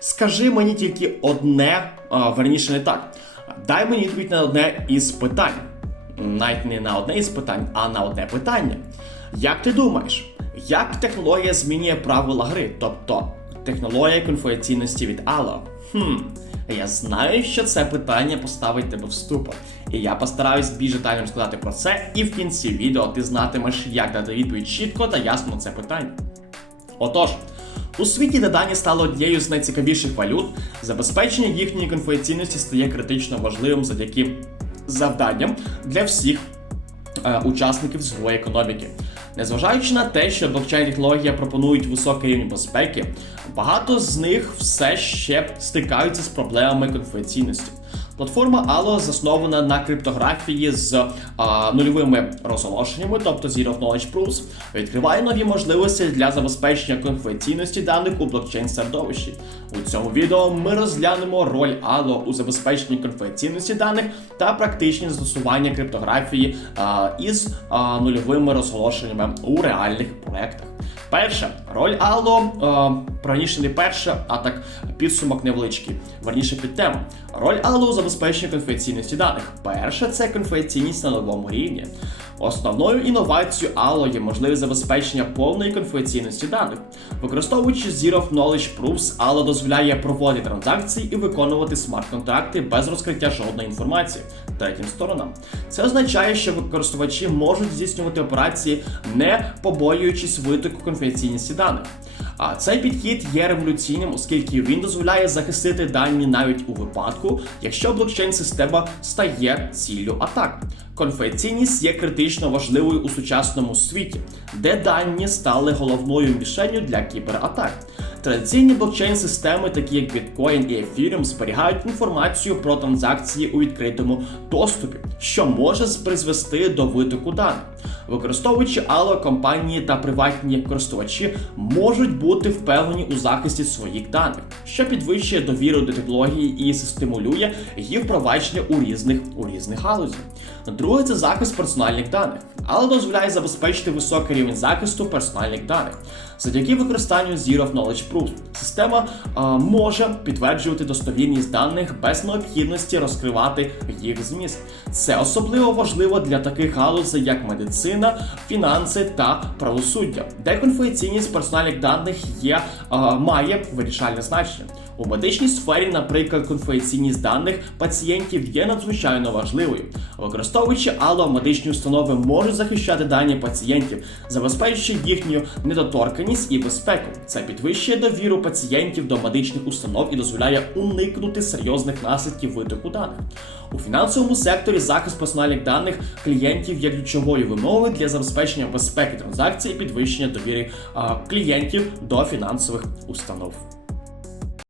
скажи мені тільки одне, верніше не так. Дай мені відповідь на одне із питань. Навіть не на одне із питань, а на одне питання. Як ти думаєш, як технологія змінює правила гри? Тобто технологія конфіденційності від Allo? Хм, я знаю, що це питання поставить тебе в ступор. І я постараюсь більш детально сказати про це, і в кінці відео ти знатимеш, як дати відповідь чітко та ясно на це питання. Отож, у світі, де дані стали однією з найцікавіших валют, забезпечення їхньої конфіденційності стає критично важливим завдяки завданням для всіх е, учасників свої економіки. Незважаючи на те, що блокчейн-технологія пропонують високий рівень безпеки, багато з них все ще стикаються з проблемами конфіденційності. Платформа Allo заснована на криптографії з а, нульовими розголошеннями, тобто Zero Knowledge Proofs, відкриває нові можливості для забезпечення конфіденційності даних у блокчейн середовищі. У цьому відео ми розглянемо роль Allo у забезпеченні конфіденційності даних та практичні застосування криптографії а, із а, нульовими розголошеннями у реальних проектах. Перше, роль Allo, раніше не перше, а так підсумок невеличкий. Верніше під тему. Роль Allo у забезпеченні конфіденційності даних. Перше це конфіденційність на новому рівні. Основною інновацією Allo є можливість забезпечення повної конфіденційності даних. Використовуючи Zero Knowledge Proofs, Allo дозволяє проводити транзакції і виконувати смарт-контракти без розкриття жодної інформації третім сторонам. Це означає, що користувачі можуть здійснювати операції, не побоюючись витоку конфіденційності даних. А цей підхід є революційним, оскільки він дозволяє захистити дані навіть у випадку, якщо блокчейн-система стає ціллю атак. Конфіденційність є критично важливою у сучасному світі, де дані стали головною мішенню для кібератак. Традиційні блокчейн-системи, такі як Bitcoin і Ethereum, зберігають інформацію про транзакції у відкритому доступі, що може призвести до витоку даних. Використовуючи Allo, компанії та приватні користувачі можуть бути впевнені у захисті своїх даних, що підвищує довіру до технології і стимулює їх впровадження у різних у різних галузях. Друге це захист персональних даних, але дозволяє забезпечити високий рівень захисту персональних даних. Завдяки використанню Zero Knowledge Proof система а, може підтверджувати достовірність даних без необхідності розкривати їх зміст. Це особливо важливо для таких галузей, як медицина, фінанси та правосуддя, де конфіденційність персональних даних є, а, має вирішальне значення. У медичній сфері, наприклад, конфіденційність даних пацієнтів є надзвичайно важливою. Використовуючи Allo, медичні установи можуть захищати дані пацієнтів, забезпечуючи їхню недоторканність і безпеку. Це підвищує довіру пацієнтів до медичних установ і дозволяє уникнути серйозних наслідків витоку даних. У фінансовому секторі захист персональних даних клієнтів є ключовою вимогою для забезпечення безпеки транзакцій і підвищення довіри клієнтів до фінансових установ.